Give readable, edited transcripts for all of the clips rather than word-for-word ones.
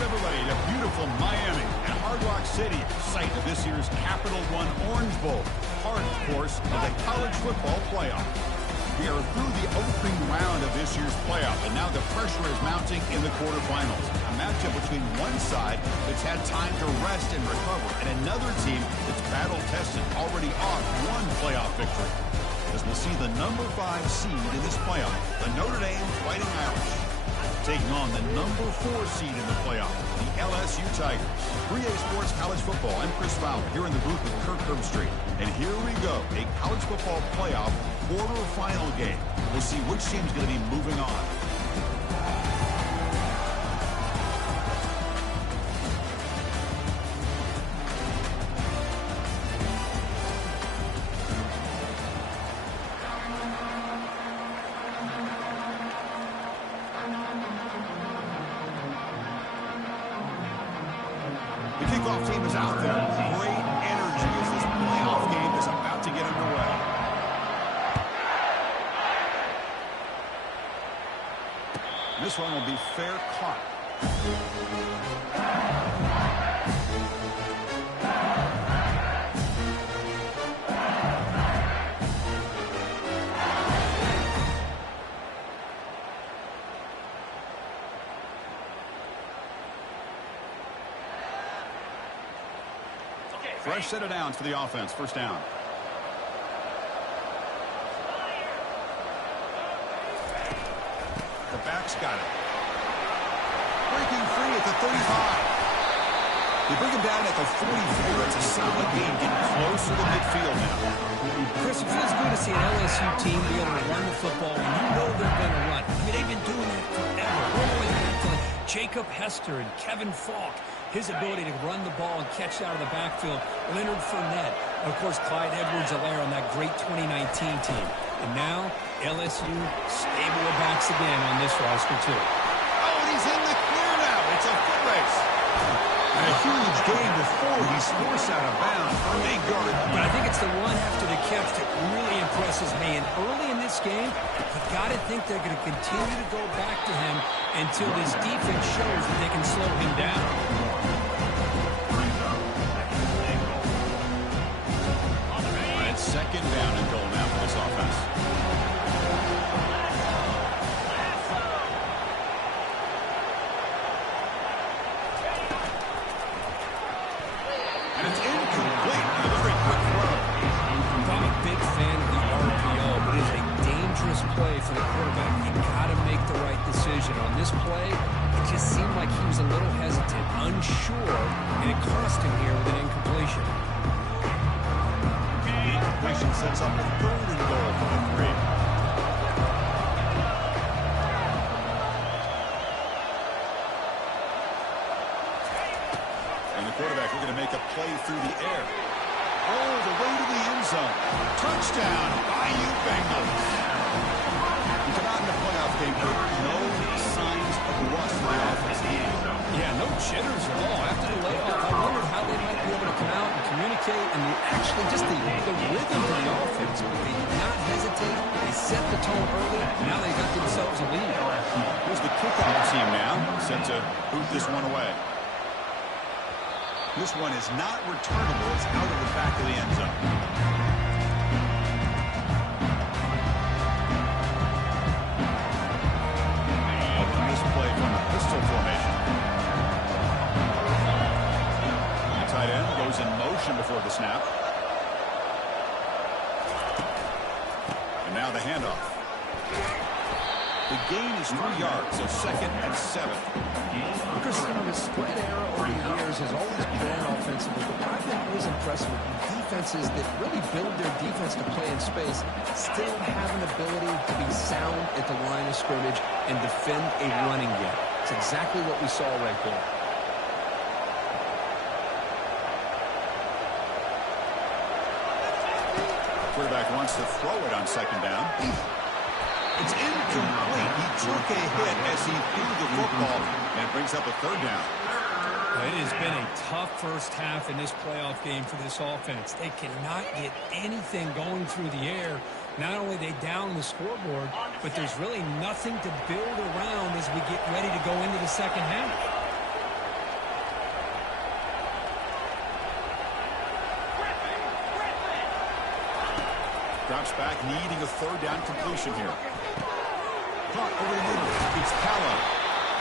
welcome everybody to beautiful Miami and Hard Rock City, site of this year's Capital One Orange Bowl, part, of course, of the college football playoff. We are through the opening round of this year's playoff, and now the pressure is mounting in the quarterfinals. A matchup between one side that's had time to rest and recover, and another team that's battle-tested, already off one playoff victory. As we'll see the number 5 seed in this playoff, the Notre Dame Fighting Irish, taking on the number 4 seed in the playoff, the LSU Tigers. 3A Sports College Football. I'm Chris Fowler here in the booth with Kirk Herbstreit. And here we go, a college football playoff quarterfinal game. We'll see which team's going to be moving on. The kickoff team is out there. Great energy as this playoff game is about to get underway. This one will be fair caught. Fresh set of downs for the offense. First down. The back's got it. Breaking free at the 35. They bring him down at the 44. It's a solid game, getting closer to midfield now. Chris, it feels good to see an LSU team be able to run the football when you know they're going to run. I mean, they've been doing that forever. All the way back to Jacob Hester and Kevin Falk. His ability to run the ball and catch it out of the backfield. Leonard Fournette. And, of course, Clyde Edwards-Helaire on that great 2019 team. And now, LSU stable of backs again on this roster, too. Oh, and he's in the clear now. It's a foot race. And a huge gain before he's forced out of bounds. They guarded. But I think it's the run after the catch that really impresses me. And early in this game, you got to think they're going to continue to go back to him until this defense shows that they can slow him down. Second down and goal now for this offense. And it's incomplete. A very quick throw. I'm a big fan of the RPO, but it is a dangerous play for the quarterback. You got to make the right decision. On this play, it just seemed like he was a little hesitant, unsure, and it cost him here with an incompletion. Nation sets up a third and goal for the 3. And the quarterback looking to make a play through the air. Oh, the way to the end zone. Touchdown, IU Bengals. You come out in the playoff game, no signs of rust in the offense. Yeah, no jitters at all. After the layoff, I wondered how they might be able to come out and communicate and actually just the rhythm of the offense. They did not hesitate. They set the tone early. Now they got themselves a lead. Here's the kickoff team now, set to boot this one away. This one is not returnable. It's out of the back of the end zone. This play from a pistol formation. The tight end goes in motion before the snap. And now the handoff. The gain is 3 yards, so 2nd and 7. Chris, the spread era over the years has always been offensively, but what I've been always impressed with defenses that really build their defense to play in space still have an ability to be sound at the line of scrimmage and defend a running game. It's exactly what we saw right there. Quarterback wants to throw it on 2nd down. It's incomplete. He took a hit as he threw the football, and it brings up a 3rd down. It has been a tough first half in this playoff game for this offense. They cannot get anything going through the air. Not only are they down the scoreboard, but there's really nothing to build around as we get ready to go into the second half. Drops back, needing a third down completion here. Caught over the middle. It's Callow.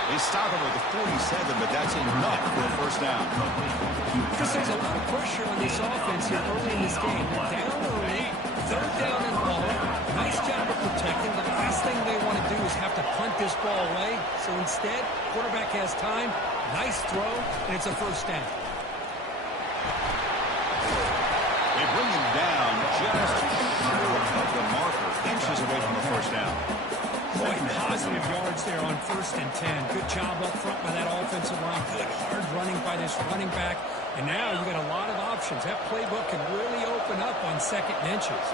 They stop him at the 47, but that's enough for a first down. Because there's a lot of pressure on this offense here early in this game. Down early, third down and long. Nice job of protecting. The last thing they want to do is have to punt this ball away. So instead, quarterback has time. Nice throw, and it's a first down. They bring him down just short of the marker, inches away from the first down. Boy, positive yards there on 1st and 10. Good job up front by that offensive line. Good hard running by this running back. And now you've got a lot of options. That playbook can really open up on 2nd and inches.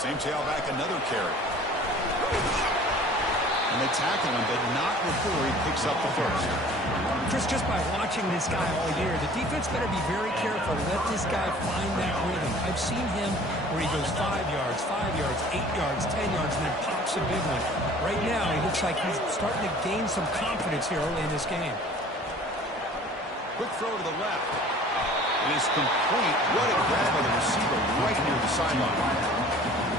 Same tailback, another carry. And they tackle him, but not before he picks up the first. Chris, just by watching this guy all year, the defense better be very careful to let this guy find that rhythm. I've seen him where he goes 5 yards, 8 yards, 10 yards, and then pops a big one. Right now, he looks like he's starting to gain some confidence here early in this game. Quick throw to the left. It is complete. What a grab by the receiver right near the sideline.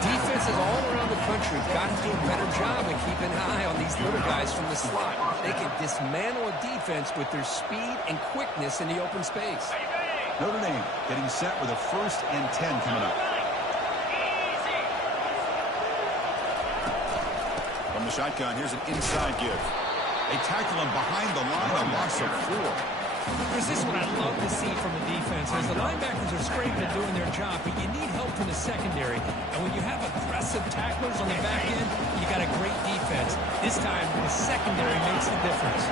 Defenses all around the country got to do a better job of keeping an eye on these little guys from the slot. They can dismantle a defense with their speed and quickness in the open space. Notre Dame getting set with a 1st and 10 coming up. From the shotgun, here's an inside give. They tackle him behind the line, a loss of 4. Chris, this is what I love to see from the defense. As the linebackers are scraping and doing their job, but you need help from the secondary. And when you have aggressive tacklers on the back end, you got a great defense. This time, the secondary makes the difference.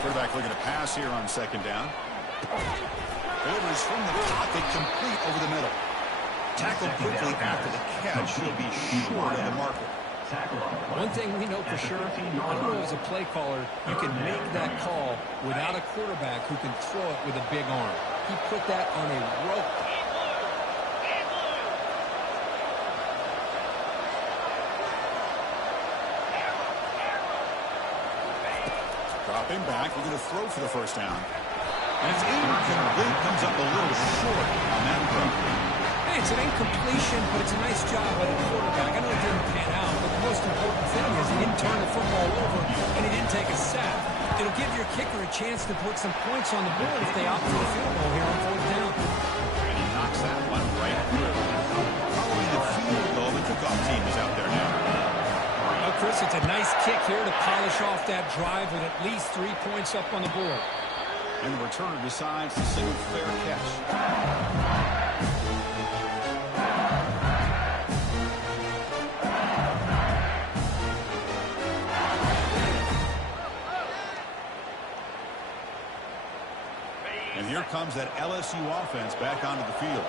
Quarterback looking to pass here on 2nd down. Delivers from the pocket, complete over the middle. Tackled quickly after the catch. He'll be short of the marker. One thing we know for sure, I don't know as a play caller, you can make that call without a quarterback who can throw it with a big arm. He put that on a rope. Dropping back, we're going to throw for the first down. And it's incomplete, comes up a little short on that throw. Hey, it's an incompletion, but it's a nice job by the quarterback. I know it didn't pan out, but the most important thing is he didn't turn the football over, and he didn't take a sack. It'll give your kicker a chance to put some points on the board if they opt for the field goal here on 4th down. And he knocks that one right through. Following the field goal, the kickoff team is out there now. Well, Chris, it's a nice kick here to polish off that drive with at least 3 points up on the board. And the returner decides to single fair catch. And here comes that LSU offense back onto the field.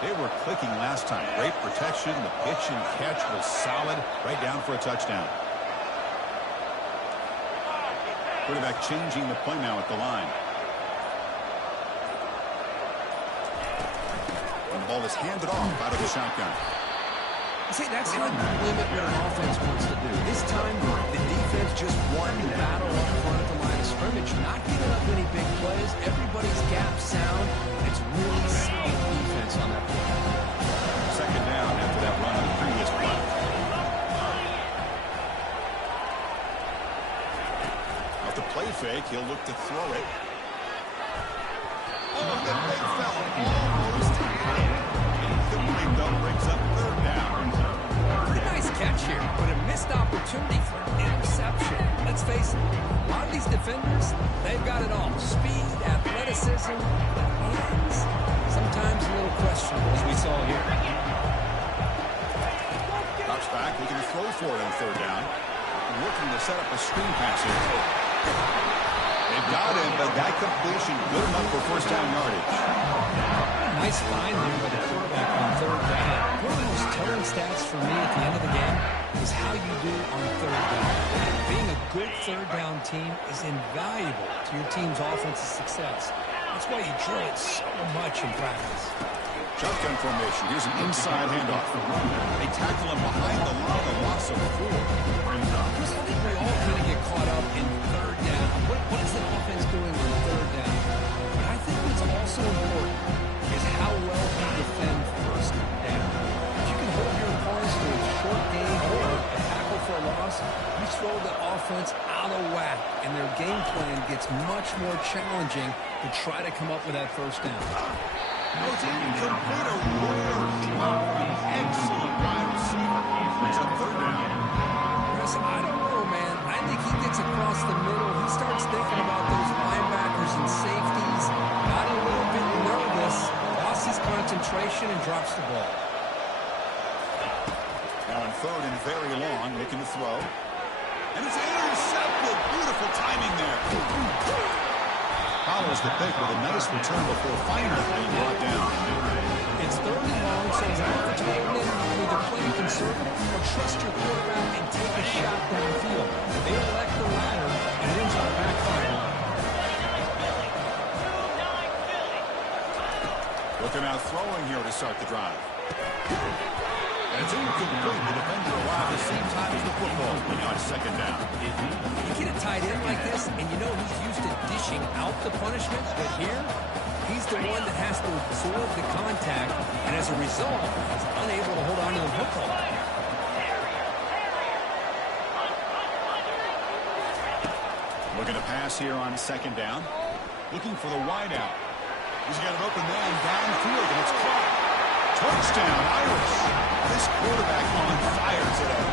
They were clicking last time. Great protection. The pitch and catch was solid. Right down for a touchdown. Quarterback changing the play now at the line. And the ball is handed off out of the shotgun. See, that's how you limit what an offense wants to do. This time, the defense just won the battle up front at the line of scrimmage, not giving up any big plays. Everybody's gap sound. It's really solid defense on that play. 2nd down after that run on the previous play. Off the play fake, he'll look to throw it. Oh, the big fella almost had it. Incomplete, though, brings up 3rd down. Pretty nice catch here, but a missed opportunity for an interception. Let's face it, a lot of these defenders, they've got it all. Speed, athleticism, hands, sometimes a little questionable, as we saw here. Drops back, looking to throw for it on 3rd down. Looking to set up a screen pass here. They've got him, but that completion good enough for 1st down yardage. Nice find there by the quarterback on 3rd down. One of the most telling stats for me at the end of the game is how you do on 3rd down. Being a good 3rd down team is invaluable to your team's offensive success. That's why you drill it so much in practice. Shotgun formation. Here's an inside handoff. They tackle him behind the line, a loss of 4. offense out of whack, and their game plan gets much more challenging to try to come up with that first down. Goes incomplete, a rare drop from an excellent wide receiver. It's a third down. Chris, I don't know, man. I think he gets across the middle. He starts thinking about those linebackers and safeties. Got a little bit nervous, lost his concentration, and drops the ball. Now in third and very long, making the throw. And it's intercepted. Beautiful timing there. Follows the pick with a nice return before finally being brought down. It's third and long, so it's an opportunity to either play conservative or trust your quarterback and take a shot downfield. They elect the latter, and it ends up backfiring. Looking out throwing here to start the drive. And it's incomplete. The defender arrived at the same time as the football on second down. You get a tight end like this, and you know he's used to dishing out the punishment, but here, he's the one that has to absorb the contact, and as a result, is unable to hold on to the football. Looking to pass here on second down. Looking for the wide out. He's got an open man downfield, and it's caught. Touchdown, Irish. This quarterback on fire today.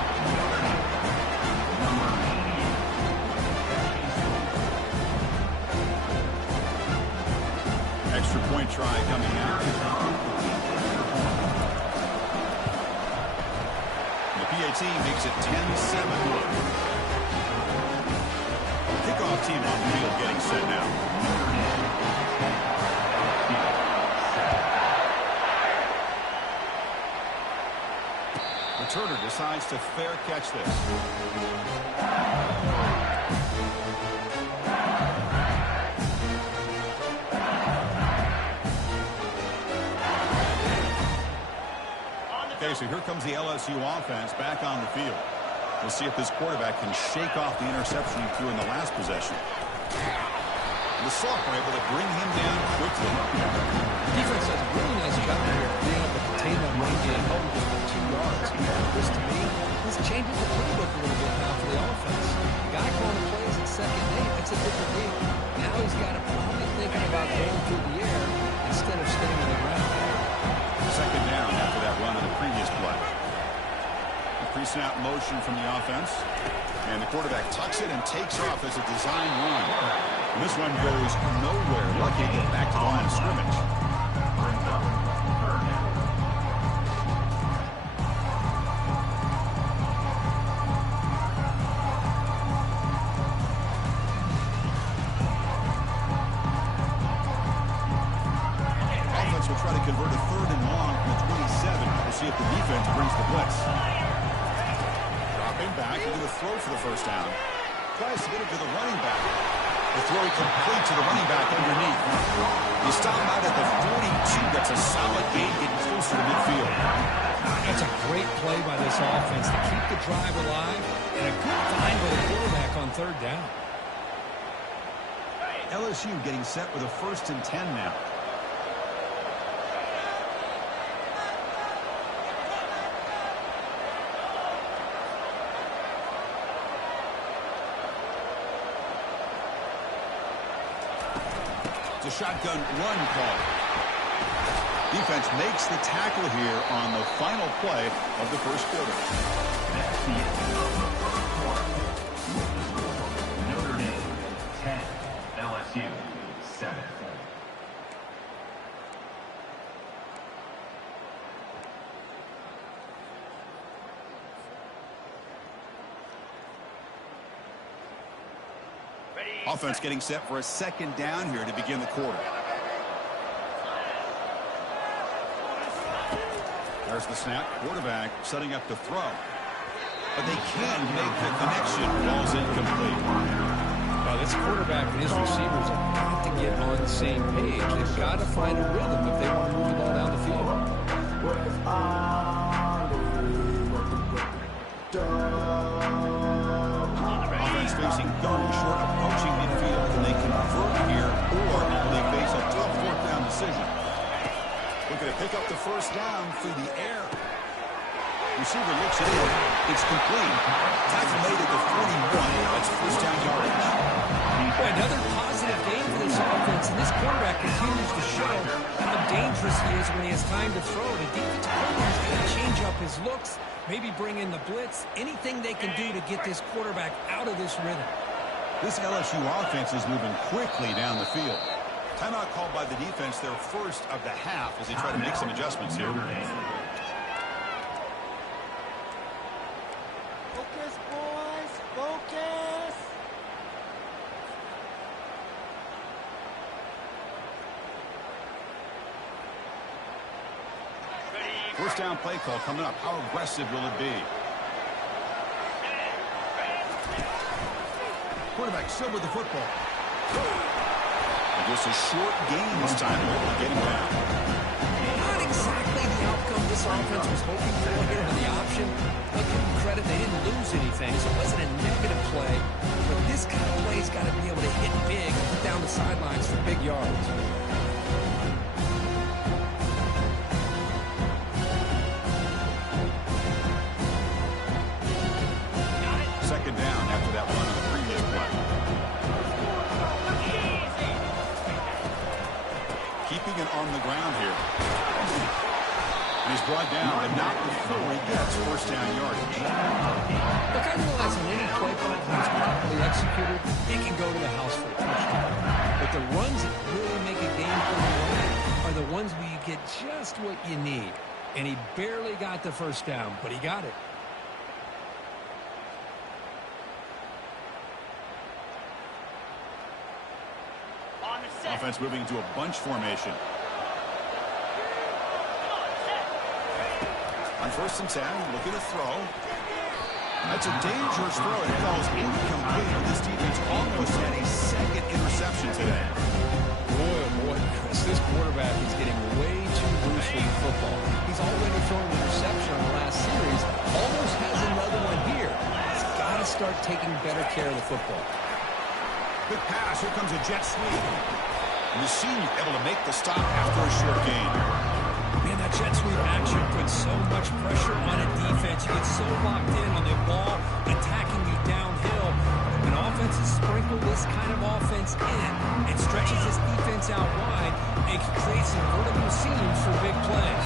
Extra point try coming out. The PAT makes it 10-7. Kickoff team on the field getting set now. Turner decides to fair catch this. Okay, so here comes the LSU offense back on the field. We'll see if this quarterback can shake off the interception he threw in the last possession. The sophomore able to bring him down quickly. The defense does a really nice job here of being able to contain that run game, held him just 2 yards. This, to me, this changes the playbook a little bit now for the offense. The guy calling the plays at second and 8, that's a different deal. Now he's got to probably thinking about going through the air instead of staying on the ground. Second down after that run on the previous play. The pre-snap motion from the offense. And the quarterback tucks it and takes off as a design run. And this one goes nowhere. Lucky to get back to the line of scrimmage. Offense will try to convert a third and long from the 27. We'll see if the defense brings the blitz. Dropping back into the throw for the first down. Tries to get it to the running back. The throw complete to the running back underneath. He stopped out at the 42. That's a solid gain, getting closer to midfield. That's a great play by this offense to keep the drive alive, and a good find by the quarterback on third down. LSU getting set with a 1st and 10 now. It's a shotgun run call. Defense makes the tackle here on the final play of the first quarter. Notre Dame 10, LSU 7. Offense getting set for a second down here to begin the quarter. There's the snap. Quarterback setting up to throw. But they can't make the connection. Ball's incomplete. This quarterback and his receivers have got to get on the same page. They've got to find a rhythm if they want to move the ball down the field. Offense facing third and short, approaching midfield. Can they convert here, or will they face a tough fourth down decision? Looking to pick up the first down through the air. Receiver looks it in. It's complete. Tackle made at the 41. That's first down yardage. Another positive game for this offense, and this quarterback continues to show how dangerous he is when he has time to throw. The defensive coordinator is going to change up his looks, maybe bring in the blitz, anything they can do to get this quarterback out of this rhythm. This LSU offense is moving quickly down the field. Timeout called by the defense, their first of the half, as they try to make some adjustments here. Focus, boys. Focus. First down play call coming up. How aggressive will it be? Quarterback still with the football. And just a short gain this time. Able to get him down. Not exactly the outcome this offense was hoping for here with the option. I'll give them credit, they didn't lose anything, so it wasn't a negative play. But this kind of play's got to be able to hit big and put down the sidelines for big yards. Second down after that run on the previous play. Keeping it on the ground here. And he's brought down, but not before he gets first down yardage. Look, I realize in any play call that's properly executed, it can go to the house for a touchdown. But the runs that really make a game plan run are the ones where you get just what you need. And he barely got the first down, but he got it. Offense moving into a bunch formation. On first and 10, looking to throw. That's a dangerous throw. It falls incomplete. This defense almost had a second interception today. Boy, oh boy, Chris, this quarterback is getting way too loose with the football. He's already thrown an interception on the last series. Almost has another one here. He's got to start taking better care of the football. Quick pass. Here comes a jet sweep. And the senior able to make the stop after a short gain. Man, that jet sweep action puts so much pressure on a defense. You get so locked in on the ball attacking you downhill. When offenses sprinkle this kind of offense in, it stretches this defense out wide and can create some vertical seams for big plays.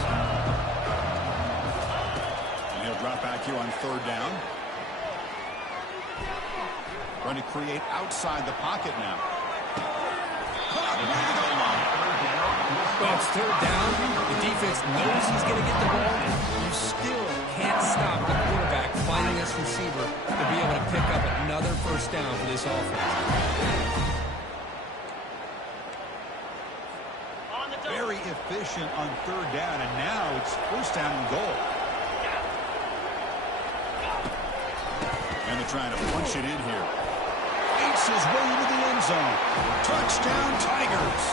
And he'll drop back here on third down. Trying to create outside the pocket now. Well, it's third down. The defense knows he's going to get the ball. You still can't stop the quarterback finding this receiver to be able to pick up another first down for this offense. Very efficient on third down, and now it's first down and goal. And they're trying to punch it in here. Ace his way into the end zone. Touchdown, Tigers.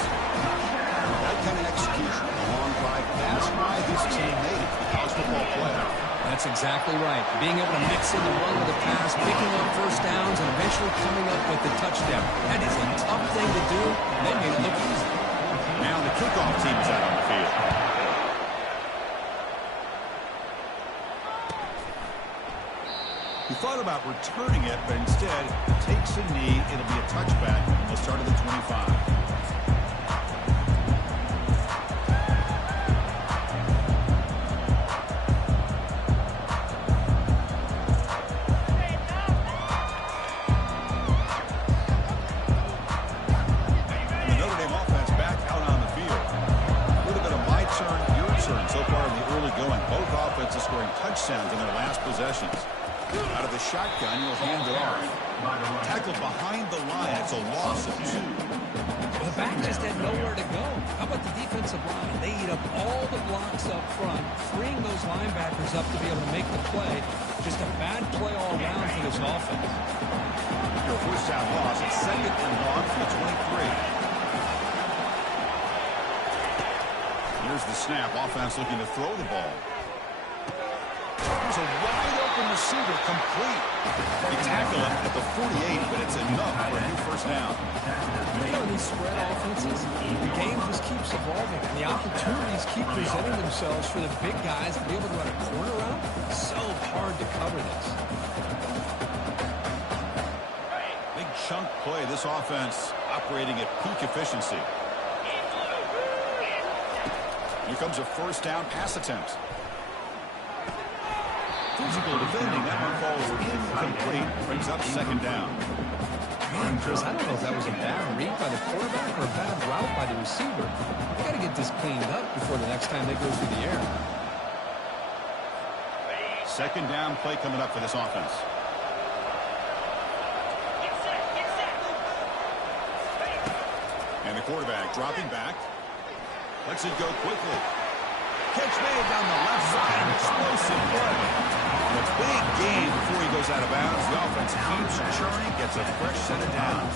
That kind of execution, a long drive, that's why this team made it to the college football playoff. That's exactly right. Being able to mix in the run with the pass, picking up first downs, and eventually coming up with the touchdown. That is a tough thing to do. They made it look easy. Now the kickoff team is out on the field. He thought about returning it, but instead takes a knee. It'll be a touchback. He'll start at the 25. Touchdowns in their last possessions. Out of the shotgun, he'll hand it off. Tackle behind the line. It's a loss of 2. Well, the back just had nowhere to go. How about the defensive line? They eat up all the blocks up front, freeing those linebackers up to be able to make the play. Just a bad play all around for this offense. After a first down loss, it's second and long from the 23. Here's the snap. Offense looking to throw the ball. finds a wide-open receiver complete. They tackle him at the 48, but it's enough for a new first down. You know, these spread offenses, the game just keeps evolving, and the opportunities keep presenting themselves for the big guys to be able to run a corner route. So hard to cover this. Big chunk play. This offense operating at peak efficiency. Here comes a first down pass attempt. Physical defending. That one falls incomplete. Brings up second down. Man, Chris, I don't know if that was a bad read by the quarterback or a bad route by the receiver. They got to get this cleaned up before the next time they go through the air. Second down play coming up for this offense. And the quarterback dropping back. Lets it go quickly. Catch made down the left side. Explosive play. And a big gain before he goes out of bounds. The offense keeps churning, gets a fresh set of downs.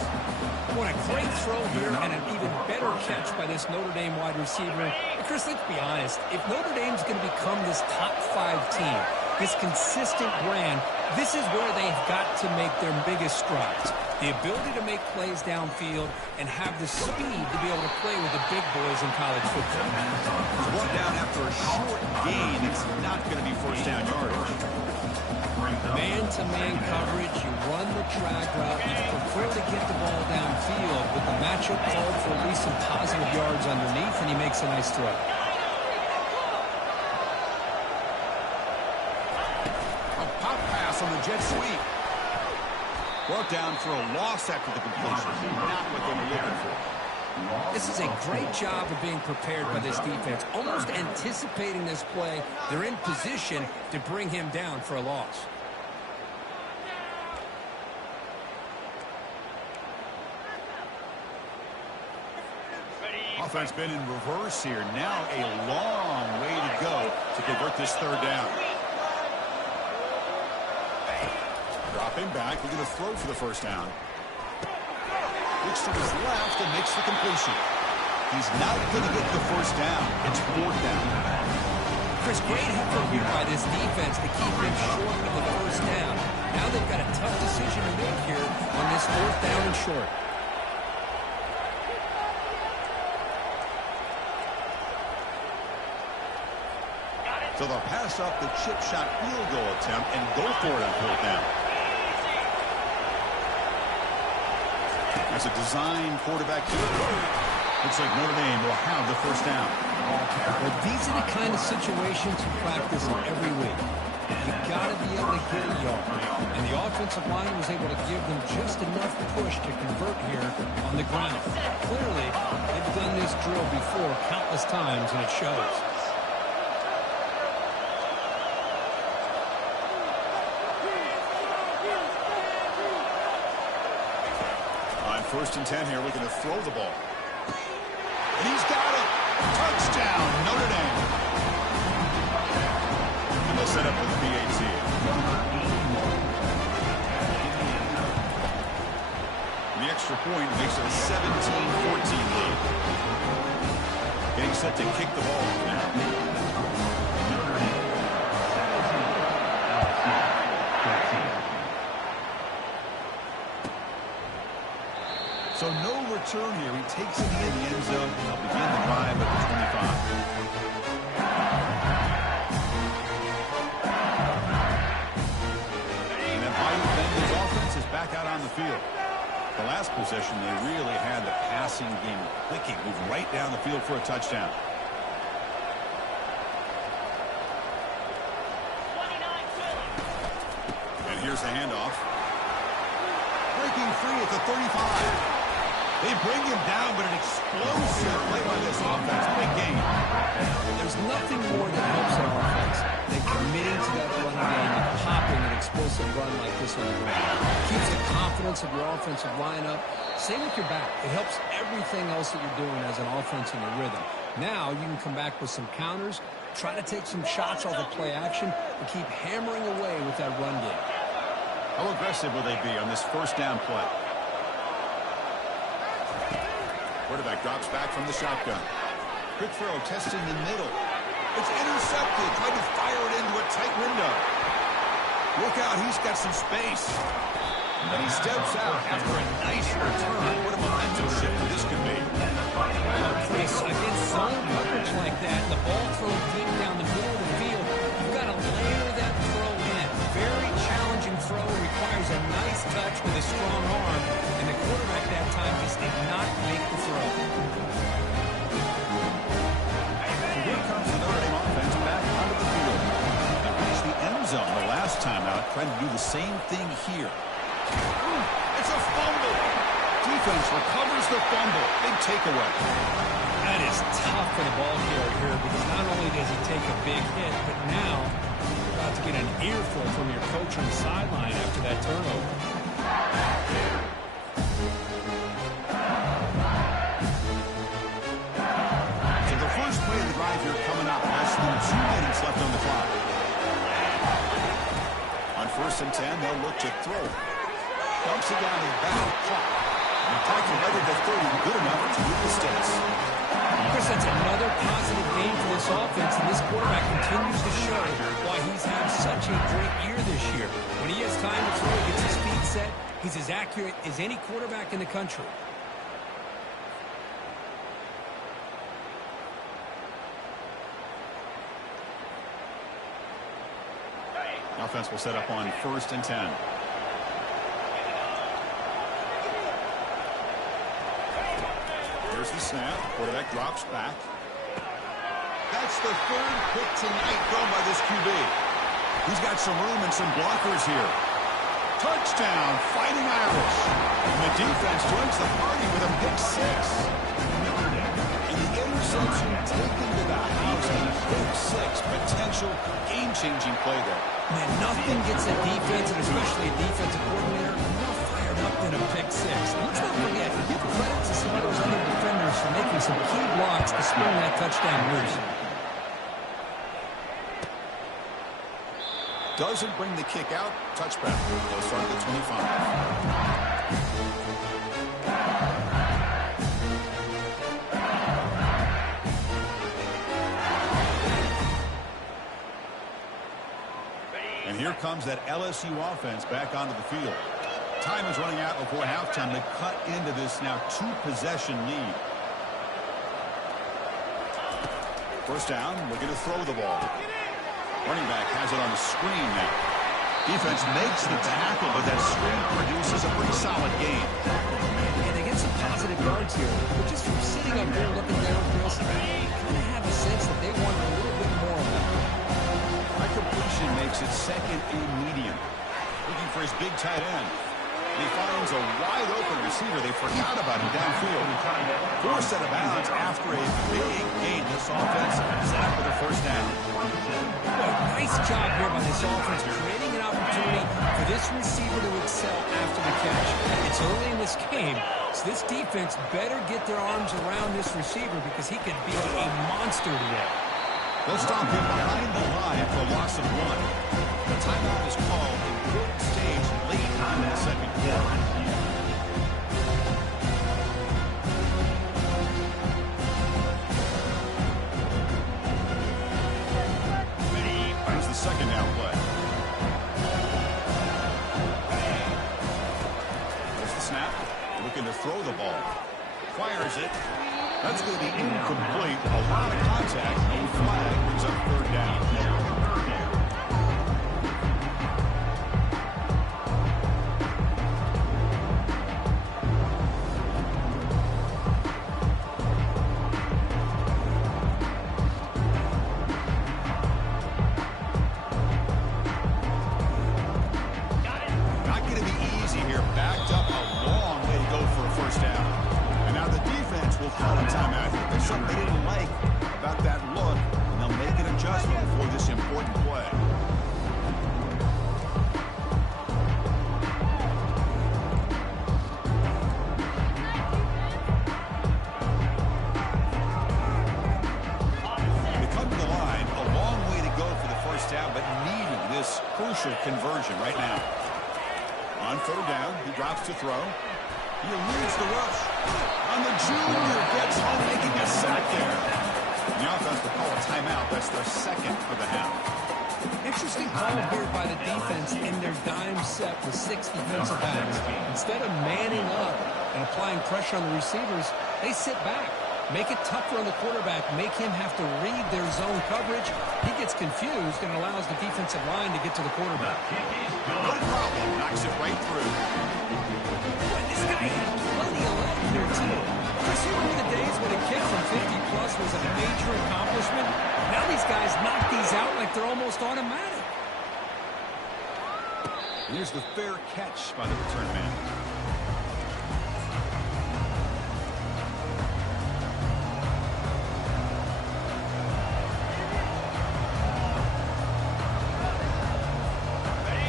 What a great throw here and an even better catch by this Notre Dame wide receiver. And Chris, let's be honest. If Notre Dame's going to become this top 5 team, this consistent brand, this is where they've got to make their biggest strides. The ability to make plays downfield and have the speed to be able to play with the big boys in college football. It's brought down after a short gain. It's not going to be first down yardage. Man-to-man coverage, you run the drag route, you prefer to get the ball downfield, but the matchup called for at least some positive yards underneath, and he makes a nice throw. A pop pass on the jet sweep. Brought down for a loss after the completion. Not what they were looking for. This is a great job of being prepared by this defense, almost anticipating this play. They're in position to bring him down for a loss. Offense been in reverse here. Now a long way to go to convert this third down. Dropping back, we're going to throw for the first down. Looks to his left and makes the completion. He's not going to get the first down. It's fourth down. Chris, great effort here by this defense to keep him short of the first down. Now they've got a tough decision to make here on this fourth down and short. So they'll pass up the chip shot field goal attempt and go for it on fourth down. As a design quarterback keeper, looks like Notre Dame will have the first down. Well, these are the kind of situations you practice every week. You've got to be able to get a yard. And the offensive line was able to give them just enough push to convert here on the ground. Clearly, they've done this drill before countless times, and it shows. First and 10 here, looking to throw the ball. And he's got it. Touchdown, Notre Dame. And they'll set up with the PAT. The extra point makes it a 17-14 lead. Getting set to kick the ball off now. So no return here. He takes it in the end zone. They'll begin the drive at the 25. And then Bayou Bentley's offense is back out on the field. The last possession, they really had the passing game clicking. Moved right down the field for a touchdown. And here's the handoff. Breaking free at the 35. They bring him down, but an explosive play by this offense. Big game. There's nothing more that helps an offense than committing to that run game and popping an explosive run like this on the ground. Keeps the confidence of your offensive lineup. Same with your back. It helps everything else that you're doing as an offense in the rhythm. Now you can come back with some counters, try to take some shots off the play action, and keep hammering away with that run game. How aggressive will they be on this first down play? Quarterback drops back from the shotgun. Quick throw testing the middle. It's intercepted. Tried to fire it into a tight window. Look out, he's got some space. And he steps out after a nice return. What a momentum shift this could be. Against zone coverage like that, the ball thrown deep down the middle of the field, you've got to layer that throw in. Very challenging throw, requires a nice touch with a strong arm, and the quarterback that time just did not make the throw. Here comes the Notre Dame offense back onto the field. They reached the end zone the last time out, trying to do the same thing here. It's a fumble. Defense recovers the fumble. Big takeaway. That is tough for the ball carrier here because not only does he take a big hit, but now you're about to get an earful from your coach on the sideline after that turnover. So the first play of the drive here coming up. Less than 2 minutes left on the clock. On 1st and 10, they'll look to throw. Dumps it down his back. Caught. Tackle level to 30. Good enough to move the stakes. Chris, that's another positive game for this offense, and this quarterback continues to show why he's had such a great year this year. When he has time to throw, he gets his feet set, he's as accurate as any quarterback in the country. Offense will set up on 1st and 10. Here's the snap. Quarterback drops back. That's the 3rd pick tonight thrown by this QB. He's got some room and some blockers here. Touchdown, Fighting Irish. And the defense joins the party with a pick 6. And the interception taken to the house and a pick 6. Potential game-changing play there. Man, nothing gets a defense, and especially a defensive coordinator, more fired up than a pick 6. And let's not forget, give credit to some of those other defenders for making some key blocks to spring that touchdown loose. Doesn't bring the kick out. Touchback. They'll start at the 25. And here comes that LSU offense back onto the field. Time is running out before halftime. They cut into this now 2-possession lead. First down, looking to throw the ball. Running back has it on the screen now. Defense makes the tackle, but that screen produces a pretty solid gain. And they get some positive yards here, but just from sitting up there looking down, Chris, I kind of have a sense that they want a little bit more of that. High completion makes it 2nd and medium. Looking for his big tight end. And he finds a wide-open receiver. They forgot about him downfield. Forced out of bounds after a big gain. This offense set up with a 1st down. Boy, nice job here by this offense, creating an opportunity for this receiver to excel after the catch. It's early in this game, so this defense better get their arms around this receiver because he could be a monster today. They'll stop him behind the line for a loss of 1. The timeout is called. Important stage late in the 2nd quarter. Here's the 2nd down play. There's the snap. Looking to throw the ball. Fires it. That's going to be incomplete. A lot of contact. No flag. Brings up 3rd down. Not going to be easy here. Backed up a long way to go for a 1st down. And now the defense will call a timeout. There's something they didn't like about that look, and they'll make an adjustment for this important play. They come to the line, a long way to go for the 1st down, but needing this crucial conversion right now. On 3rd down, he drops to throw. He eludes the rush. On the junior, gets home, making a sack there. The offense will call a timeout. That's their second of the half. Interesting call here by the defense in their dime set with 6 defensive backs. Instead of manning up and applying pressure on the receivers, they sit back. Make it tougher on the quarterback. Make him have to read their zone coverage. He gets confused and allows the defensive line to get to the quarterback. No problem. Knocks it right through. Boy, this guy had plenty of leg here, too. Chris, you remember the days when a kick from 50-plus was a major accomplishment? Now these guys knock these out like they're almost automatic. Here's the fair catch by the return man.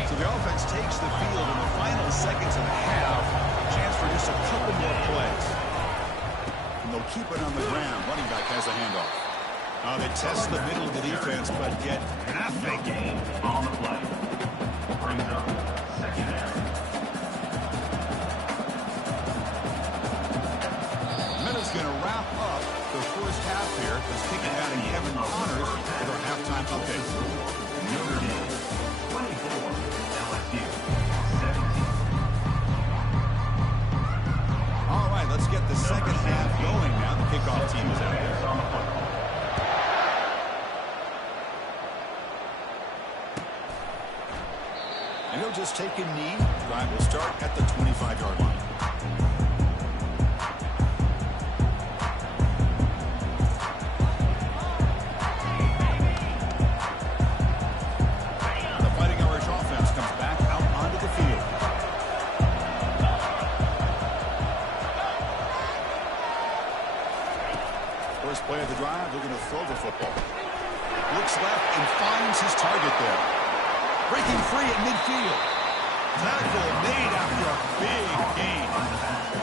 So the offense takes the field in the final seconds of the half. Chance for just a couple more plays. And they'll keep it on the ground. Running back has a handoff. They test the middle of the defense, but get nothing. Game on the play. Brings up second down. Minutes going to wrap up the first half here. Let's kick it out to Kevin Connors with our halftime update. Notre Dame 24, LSU 17. All right, let's get the second half going now. The kickoff team is out there. On the football. And he'll just take a knee. Drive will start at the 25-yard line. The Fighting Irish offense comes back out onto the field. First play of the drive, they're going to throw the football. Looks left and finds his target there. Breaking free at midfield. Tackle made after a big gain.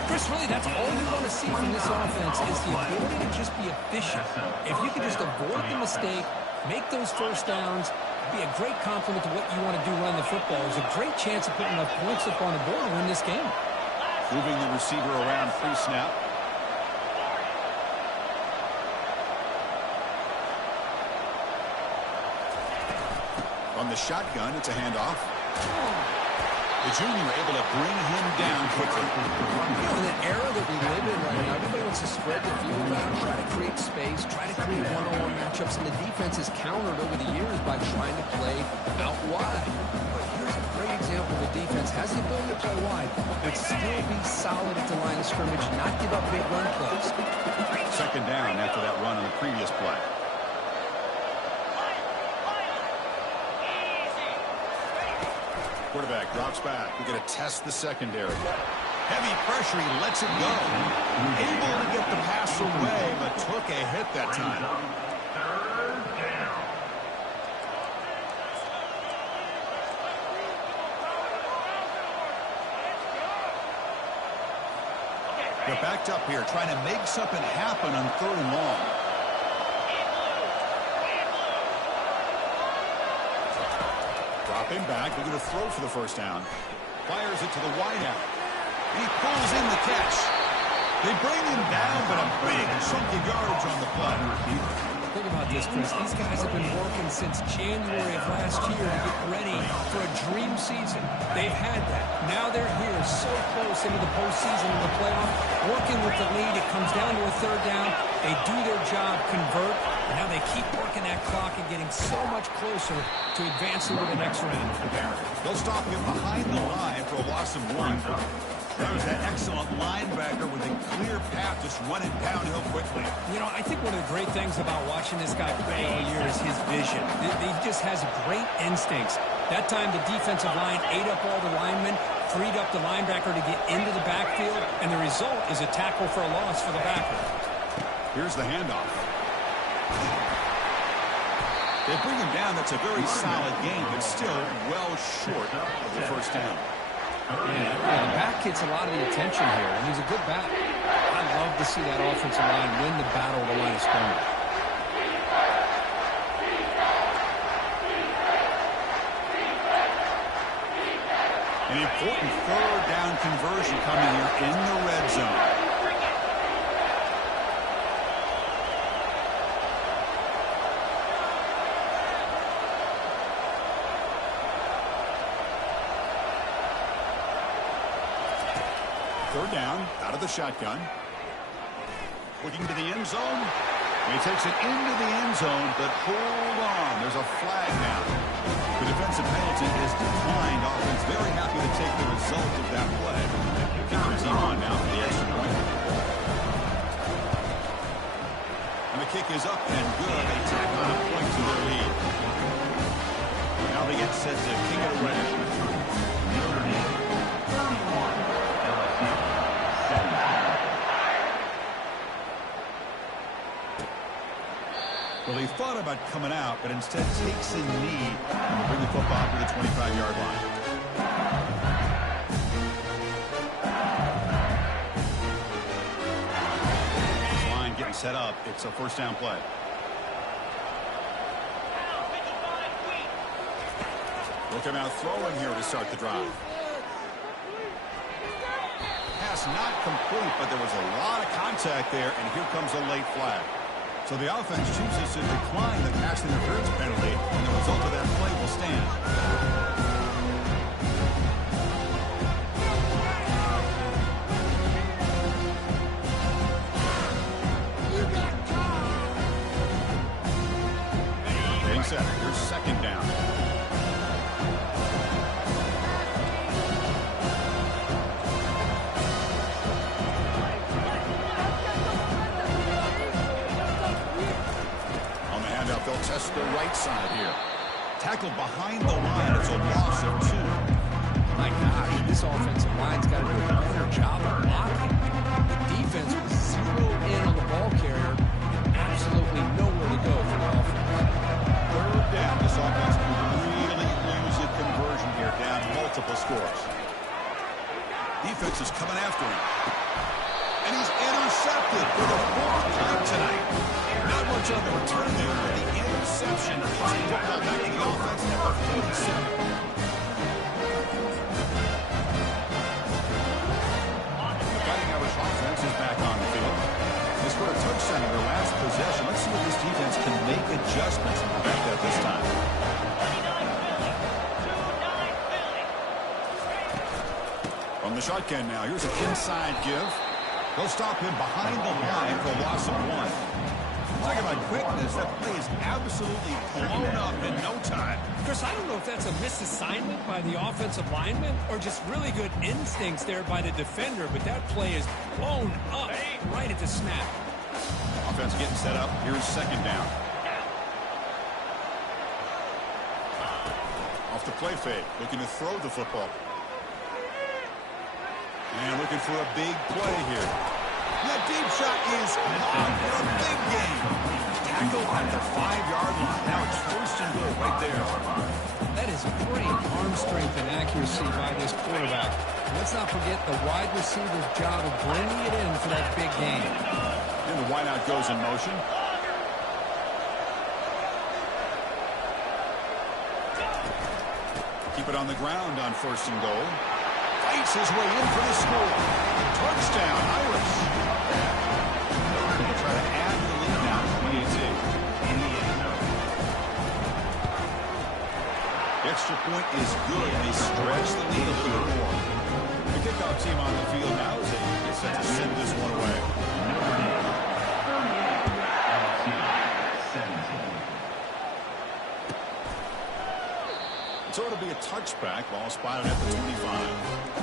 Chris, really, that's all you want to see from this offense is the ability to just be efficient. If you can just avoid the mistake, make those first downs, be a great compliment to what you want to do running the football. There's a great chance of putting enough points up on the board to win this game. Moving the receiver around pre-snap. On the shotgun, it's a handoff. The junior able to bring him down quickly. In the era that we live in right now, everybody wants to spread the field out, try to create space, try to create one-on-one matchups, and the defense has countered over the years by trying to play out wide. But here's a great example of a defense has the ability to play wide, but still be solid at the line of scrimmage, not give up big run plays. Second down after that run on the previous play. Quarterback drops back. We're going to test the secondary. Heavy pressure. He lets it go. Able to get the pass away, but took a hit that time. Third down. They're backed up here, trying to make something happen on third and long. Dropping back, they're going to throw for the first down. Fires it to the wideout. He pulls in the catch. They bring him down, but a big chunk of yardage on the play. Think about this, Chris. These guys have been working since January of last year to get ready for a dream season. They've had that. Now they're here so close into the postseason and the playoff, working with the lead. It comes down to a third down. They do their job, convert, and now they keep working that clock and getting so much closer to advancing to the next round. They'll stop him behind the line for a loss of 1. That was an excellent linebacker with a clear path, just running downhill quickly. You know, I think one of the great things about watching this guy play all year is his vision. He just has great instincts. That time, the defensive line ate up all the linemen, freed up the linebacker to get into the backfield, and the result is a tackle for a loss for the backer. Here's the handoff. They bring him down. That's a very solid game, but still well short of the first down. Yeah, the back gets a lot of the attention here, and he's a good back. I love to see that offensive line win the battle of the line of scrimmage. An important third down conversion coming here in the red zone. Third down, out of the shotgun. Looking to the end zone. He takes it into the end zone, but hold on. There's a flag now. The defensive penalty is declined. Offense very happy to take the result of that play. Kicker team on now for the extra point. And the kick is up and good. They tack on a point to their lead. Now they get set to kick it away. Notre Dame 31, LSU 17. Well, he thought about coming out, but instead takes a knee and will bring the football to the 25-yard line. This line getting set up. It's a first down play. Look him out throwing here to start the drive. Pass not complete, but there was a lot of contact there, and here comes a late flag. So the offense chooses to decline the pass interference penalty, and the result of that play will stand. Getting set. Here's second down. They'll test the right side here. Tackled behind the line. It's a loss of 2. My gosh, this offensive line's got to do a better job of blocking. The defense was zeroed in on the ball carrier and absolutely nowhere to go for the offense. Third down. This offense could really use a conversion here, down multiple scores. Defense is coming after him. And he's intercepted for the 4th time tonight. Not much on the return there, but the interception gets the football back to the offense at the 47. The batting average offense is back on the field. They scored a touchdown in their last possession. Let's see if this defense can make adjustments and prevent that this time. From the shotgun now, here's an inside give. They'll stop him behind the line for a loss of 1. Talk about quickness. That play is absolutely blown up in no time. Chris, I don't know if that's a misassignment by the offensive lineman or just really good instincts there by the defender, but that play is blown up right at the snap. Offense getting set up. Here's second down. Off the play fake. Looking to throw the football. And looking for a big play here. That deep shot is on for a big game. Tackle at the 5-yard line. Now it's first and goal right there. That is great arm strength and accuracy by this quarterback. Let's not forget the wide receiver's job of bringing it in for that big game. And the wideout goes in motion. Keep it on the ground on first and goal. Fights his way in for the score. Touchdown, Irish. They'll try to add the lead now to 28. The extra point is good. They stretch the lead a little more. The kickoff team on the field now is set to send this one away. Notre Dame 38, LSU 17. So it'll be a touchback. Ball spotted at the 25.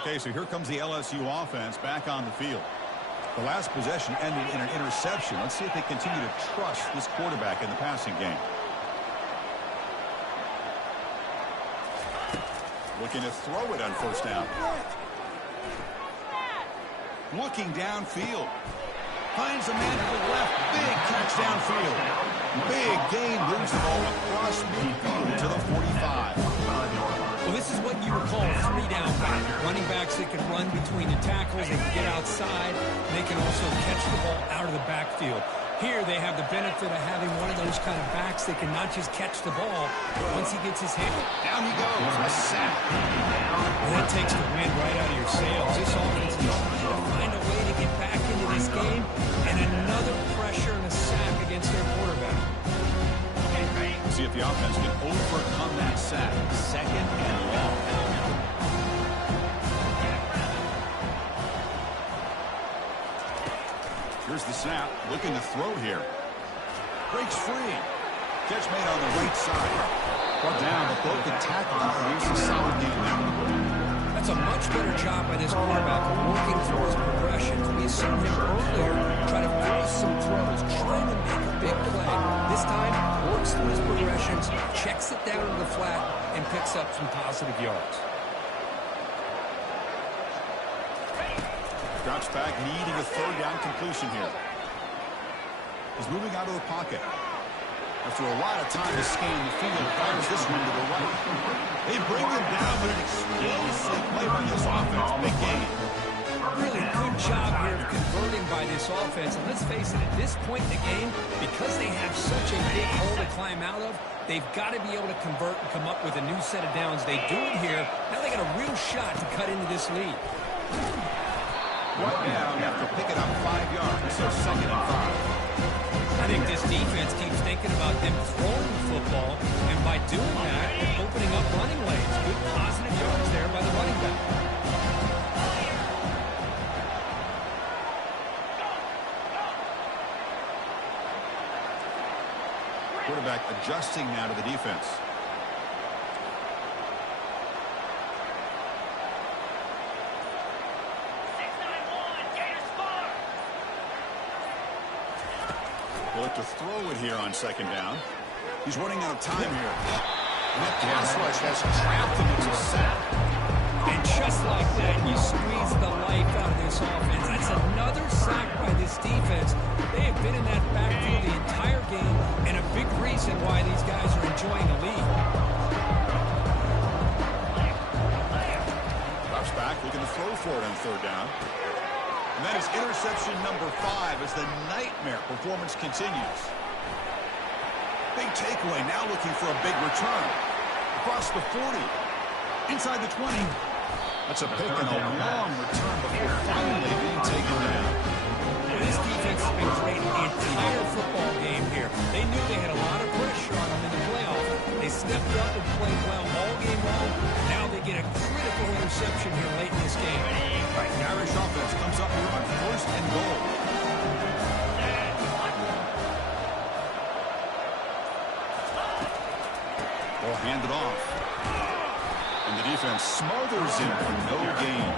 Okay, so here comes the LSU offense back on the field. The last possession ended in an interception. Let's see if they continue to trust this quarterback in the passing game. Looking to throw it on first down. Looking downfield. Finds a man to the left. Big catch downfield. Big gain. Moves the ball across midfield to the 45. Well, this is what you would call a 3-down back. Running backs that can run between the tackles. They can get outside. They can also catch the ball out of the backfield. Here they have the benefit of having one of those kind of backs that can not just catch the ball, but once he gets his hand, down he goes. A sack. And that takes the wind right out of your sails. This offense is trying to find a way to get back into this game, and another pressure and a sack see if the offense can overcome that sack. Second and long. Here's the snap. Looking to throw here. Breaks free. Catch made on the right side. Brought down, but broke the tackle. Here's a solid game now. That's a much better job by this quarterback working through his progressions. We saw him earlier try to force some throws, trying to make a big play. This time, works through his progressions, checks it down to the flat, and picks up some positive yards. Drops back, needing a third down completion here. He's moving out of the pocket. After a lot of time to scan the field, fires this one to the right. They bring him down, but an explosive play by this offense. Big game. Really good job here of converting by this offense. And let's face it, at this point in the game, because they have such a big hole to climb out of, they've got to be able to convert and come up with a new set of downs. They do it here. Now they got a real shot to cut into this lead. Right down after picking up 5 yards, so second and 5. I think this defense keeps thinking about them throwing the football, and by doing that, they're opening up running lanes. Good positive yards there by the running back. Quarterback adjusting now to the defense. Look to throw it here on second down. He's running out of time here. And that pass rush has trapped him into a sack. And just like that, you squeeze the life out of this offense. That's another sack by this defense. They have been in that backfield the entire game, and a big reason why these guys are enjoying the lead. Drops back, looking to throw for it on third down. And that is interception number 5 as the nightmare performance continues. Big takeaway, now looking for a big return. Across the 40. Inside the 20. That's a pick and a long return before finally being taken down. Well, this defense has been great the entire football game here. They knew they had a lot of pressure on them in the playoffs. They stepped up and played well all game long. Now they get a critical interception here late in this game. Right, the Irish offense comes up here on first and goal. They'll hand it off. And the defense smothers him for no gain.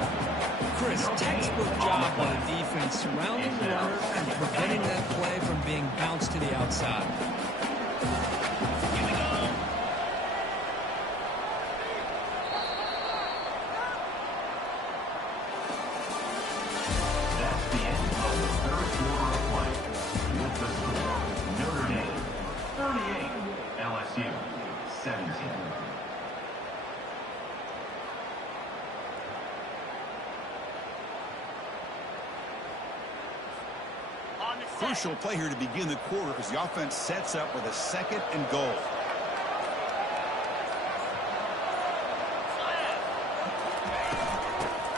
Chris, textbook job by the defense surrounding the runner and preventing that play from being bounced to the outside. Crucial play here to begin the quarter as the offense sets up with a second and goal.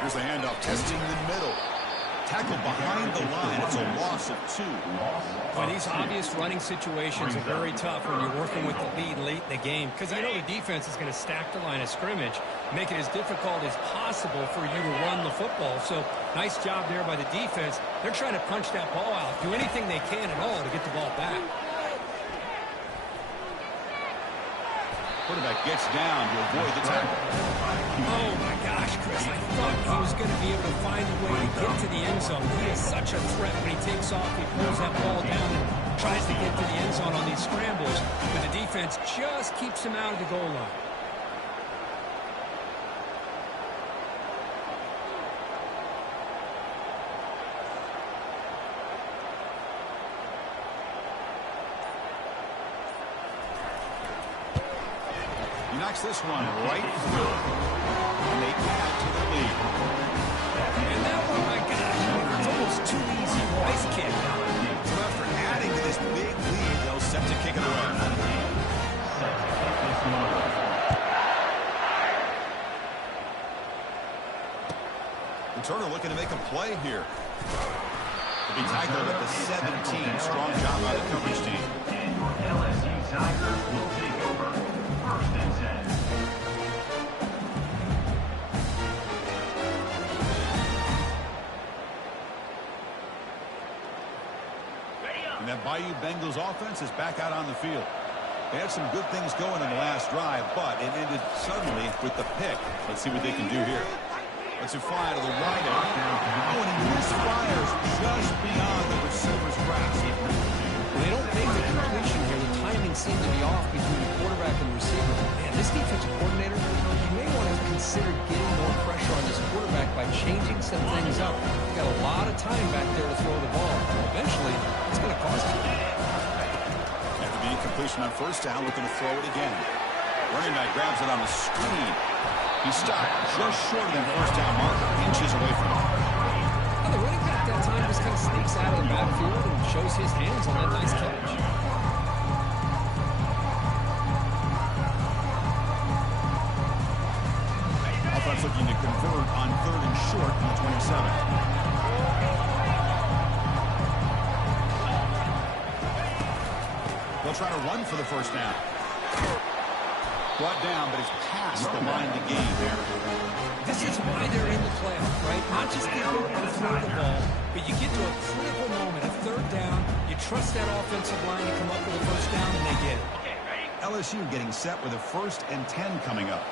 Here's the handoff, testing the middle. Tackle behind the line. It's a loss of 2. Well, these obvious running situations are very tough when you're working with the lead late in the game because you know the defense is going to stack the line of scrimmage, make it as difficult as possible for you to run the football. So nice job there by the defense. They're trying to punch that ball out, do anything they can at all to get the ball back. Quarterback gets down to avoid the tackle. Oh, my gosh, Chris. I thought he was going to be able to find a way to get to the end zone. He is such a threat when he takes off. He pulls that ball down and tries to get to the end zone on these scrambles. But the defense just keeps him out of the goal line. Knocks this one right through. And they add to the lead. And that one, my gosh, it's almost too easy. Nice kick. So after adding to this big lead, they'll set to kick it away. Turner looking to make a play here. To be tackled at the 17. Strong job by the coverage team. And your LSU Tigers will take And that Bayou Bengals offense is back out on the field. They had some good things going in the last drive, but it ended suddenly with the pick. Let's see what they can do here. Let's fly to the right. Oh, and he misfires just beyond the receiver's grasp. Well, they don't make the completion here. The timing seemed to be off between the quarterback and the receiver. Man, this defensive coordinator, you may want to consider getting more pressure on this quarterback by changing some things up. He's got a lot of time back there to throw the ball. Eventually, it's going to cost you. After the incompletion on first down, looking to throw it again. Running back grabs it on the screen. He stopped just short of that first down marker, inches away from it. Well, the running back that time just kind of sneaks out of the backfield and shows his hands on that nice catch. Offense looking to convert on 3rd and short from the 27. They'll try to run for the first down. Brought down, but it's past the line to gain there. This is why they're in the playoff, right? Not just the ability to throw the ball, but you get to a critical moment, a 3rd down. You trust that offensive line to come up with a first down, and they get it. LSU getting set with a 1st and 10 coming up.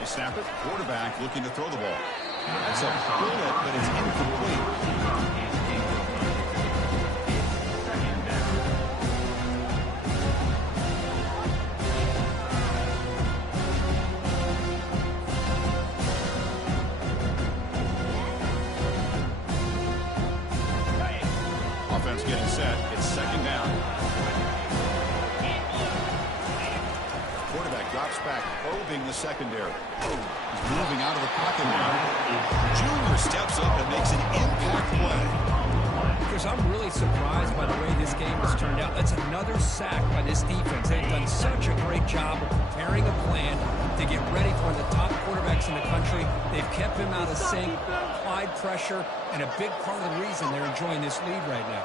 They snap it. Quarterback looking to throw the ball. That's a bullet, but it's incomplete. Getting set. It's 2nd down. Quarterback drops back, probing the secondary. He's moving out of the pocket now. Junior steps up and makes an impact play. Because I'm really surprised by the way this game has turned out. That's another sack by this defense. They've done such a great job of preparing a plan to get ready for the top quarterbacks in the country. They've kept him out of sync, applied pressure, and a big part of the reason they're enjoying this lead right now.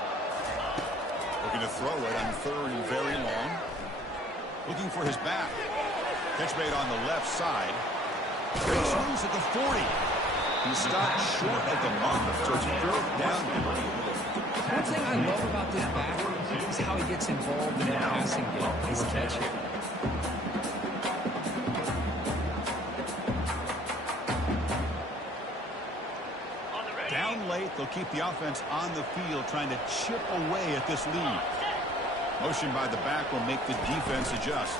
Looking to throw it on 3rd and very long. Looking for his back. Catch made on the left side. He swings at the 40. He stopped short of the mark, so it's 3rd down. One thing I love about this back is how he gets involved in the passing game. Nice catch here. Down late, they'll keep the offense on the field trying to chip away at this lead. Motion by the back will make the defense adjust.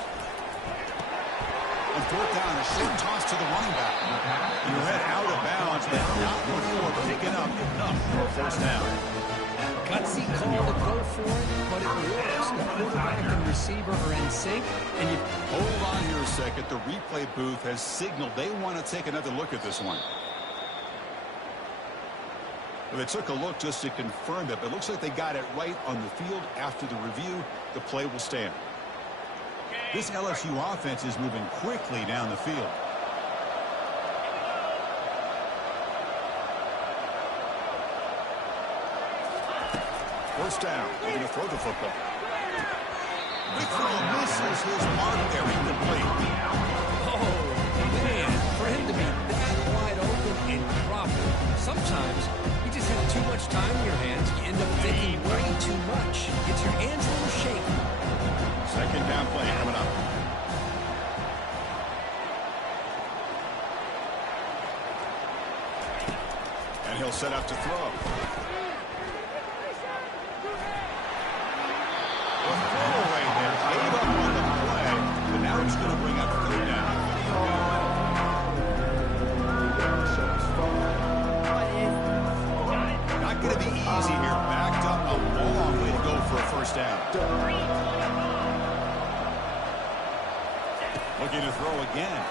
On 4th down, a short toss to the running back. You head out of bounds, but not before picking up enough for a first down. Gutsy call to go for it, but it works. The quarterback and receiver are in sync, and you hold on here a second. The replay booth has signaled they want to take another look at this one. Well, they took a look just to confirm it, but it looks like they got it right on the field. After the review, the play will stand. This LSU offense is moving quickly down the field. First down. They're going to throw the football. Big throw misses his mark there. Incomplete. Oh, man. For him to be that wide open and drop it. Sometimes you just have too much time in your hands. You end up thinking way too much. Gets your hands a little shaky. 2nd down play coming up. And he'll set up to throw. A throwaway there. Gave up on the play. But now he's going to bring up 3rd down. Not going to be easy here. Backed up a long way to go for a first down. Looking to throw again.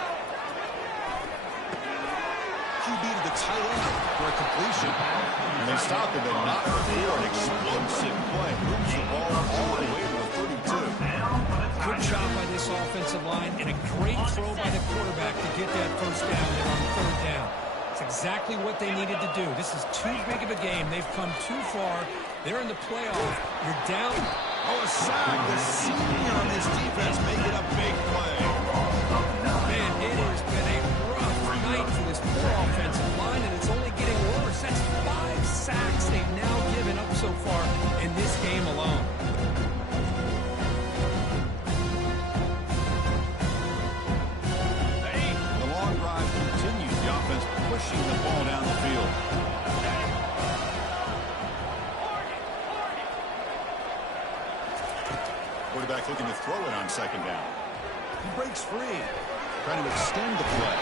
QB to the tight end for a completion. And they stop him, but not before an explosive play. Moves the ball all the way to the 32. Good job by this offensive line and a great throw by the quarterback to get that first down there on 3rd down. It's exactly what they needed to do. This is too big of a game. They've come too far. They're in the playoff. You're down. Oh, a sack. The senior on this defense making a big play. Man, it has been a rough night for this poor offensive line, and it's only getting worse. That's 5 sacks they far in this game alone. The long drive continues. The offense pushing the ball down the field. Quarterback looking to throw it on second down. He breaks free, trying to extend the play.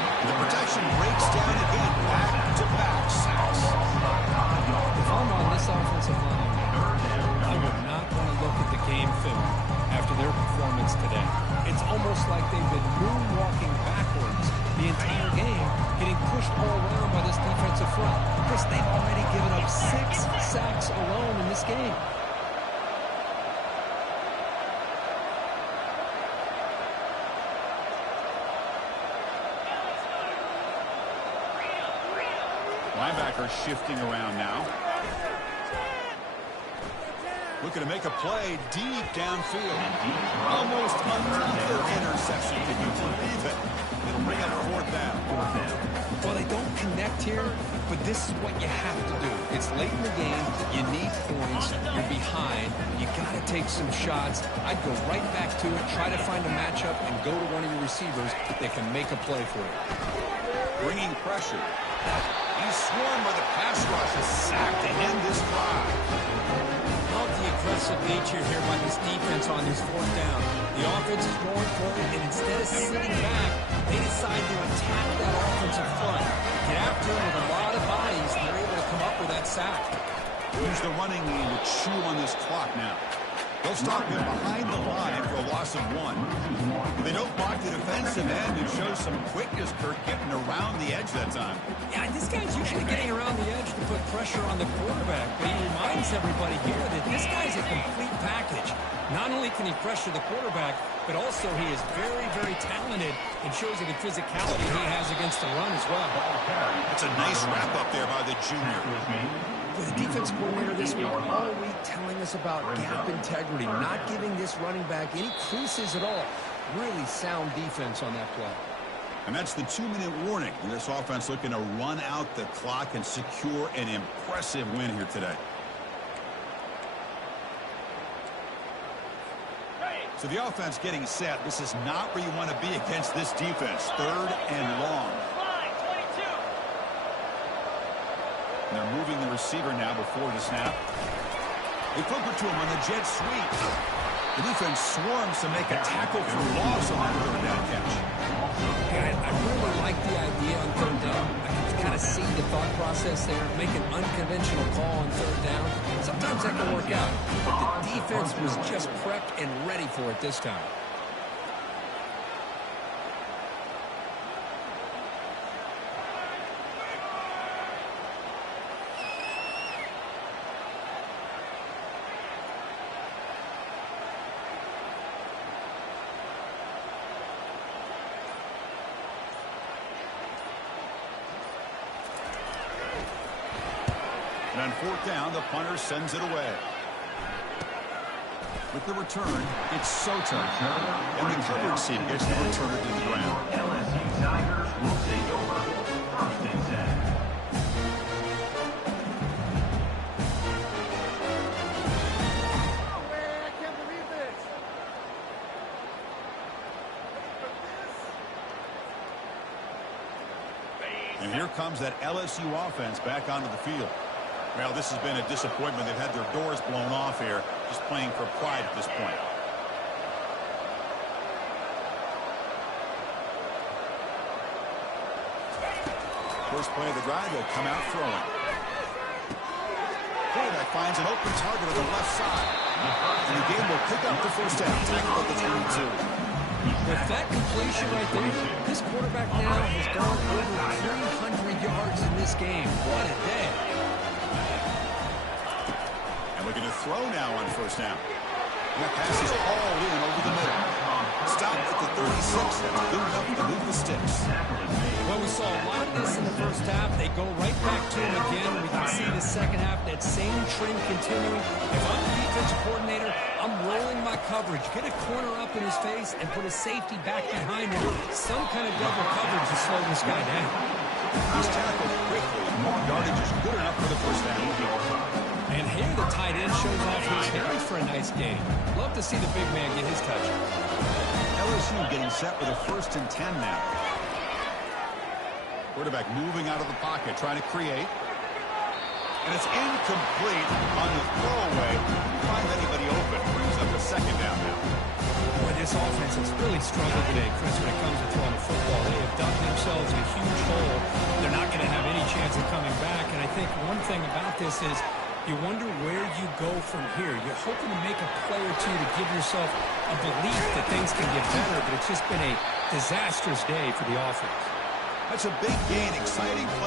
The protection breaks down again. Back-to-back sacks. If I'm on this offensive line, I would not want to look at the game film after their performance today. It's almost like they've been moonwalking backwards the entire game, getting pushed all around by this defensive front. Chris, they've already given up 6 sacks alone in this game. Linebacker shifting around now. Looking to make a play deep downfield. Almost another interception. Can you believe it? It'll bring up fourth down. Well, they don't connect here, but this is what you have to do. It's late in the game. You need points. You're behind. You got to take some shots. I'd go right back to it, try to find a matchup, and go to one of your receivers that can make a play for you. Bringing pressure. He's swarmed by the pass rush. A sack to end this drive. Love the aggressive nature here by this defense on this fourth down. The offense is going for it, and instead of sitting back, they decide to attack that offensive front. Get after him with a lot of bodies, and they're able to come up with that sack. Use the running game to chew on this clock now. They'll stop him behind the line for a loss of 1. They don't block the defensive end and show some quickness, Kirk, getting around the edge that time. Yeah, this guy's usually getting around the edge to put pressure on the quarterback, but he reminds everybody here that this guy's a complete package. Not only can he pressure the quarterback, but also he is very, very talented and shows you the physicality he has against the run as well. It's a nice wrap-up there by the junior. With the defense coordinator this week, all week telling us about gap integrity, not giving this running back any creases at all. Really sound defense on that play. And that's the 2-minute warning. And this offense looking to run out the clock and secure an impressive win here today. So the offense getting set. This is not where you want to be against this defense. 3rd and long. And they're moving the receiver now before the snap. They flip it to him on the jet sweep. The defense swarms to make a tackle for loss on that 3rd down catch. Yeah, I really like the idea on 3rd down. I can kind of see the thought process there. Make an unconventional call on 3rd down. Sometimes that can work out. But the defense was just prepped and ready for it this time. And on 4th down, the punter sends it away. With the return, it's Soto. And the coverage team gets the return to the ground. LSU Tigers will take over 1st and 10. Oh, man, I can't believe this. And here comes that LSU offense back onto the field. Well, this has been a disappointment. They've had their doors blown off here, just playing for pride at this point. First play of the drive, they'll come out throwing. Quarterback finds an open target on the left side. And the game will pick up the first down. Tackle at the 32. With that completion right there, this quarterback now has gone over 300 yards in this game. What a day. And looking to throw now on 1st down. And that pass is hauled in over the middle. Stop at the 36. That's good enough to move the sticks. Well, we saw a lot of this in the first half. They go right back to him again. We can see the second half, that same trend continuing. If I'm the defensive coordinator, I'm rolling my coverage. Get a corner up in his face and put a safety back behind him. Some kind of double coverage to slow this guy down. He's tackled quickly. Yardage is good enough for the first down. And here for a nice gain. Love to see the big man get his touch. LSU getting set with a 1st and 10 now. Quarterback moving out of the pocket, trying to create. And it's incomplete on the throwaway. Couldn't find anybody open. Brings up a 2nd down now. Boy, this offense has really struggled today, Chris, when it comes to throwing the football. They have dug themselves a huge hole. They're not going to have any chance of coming back. And I think one thing about this is you wonder where you go from here. You're hoping to make a play or two to give yourself a belief that things can get better, but it's just been a disastrous day for the offense. That's a big gain, exciting play.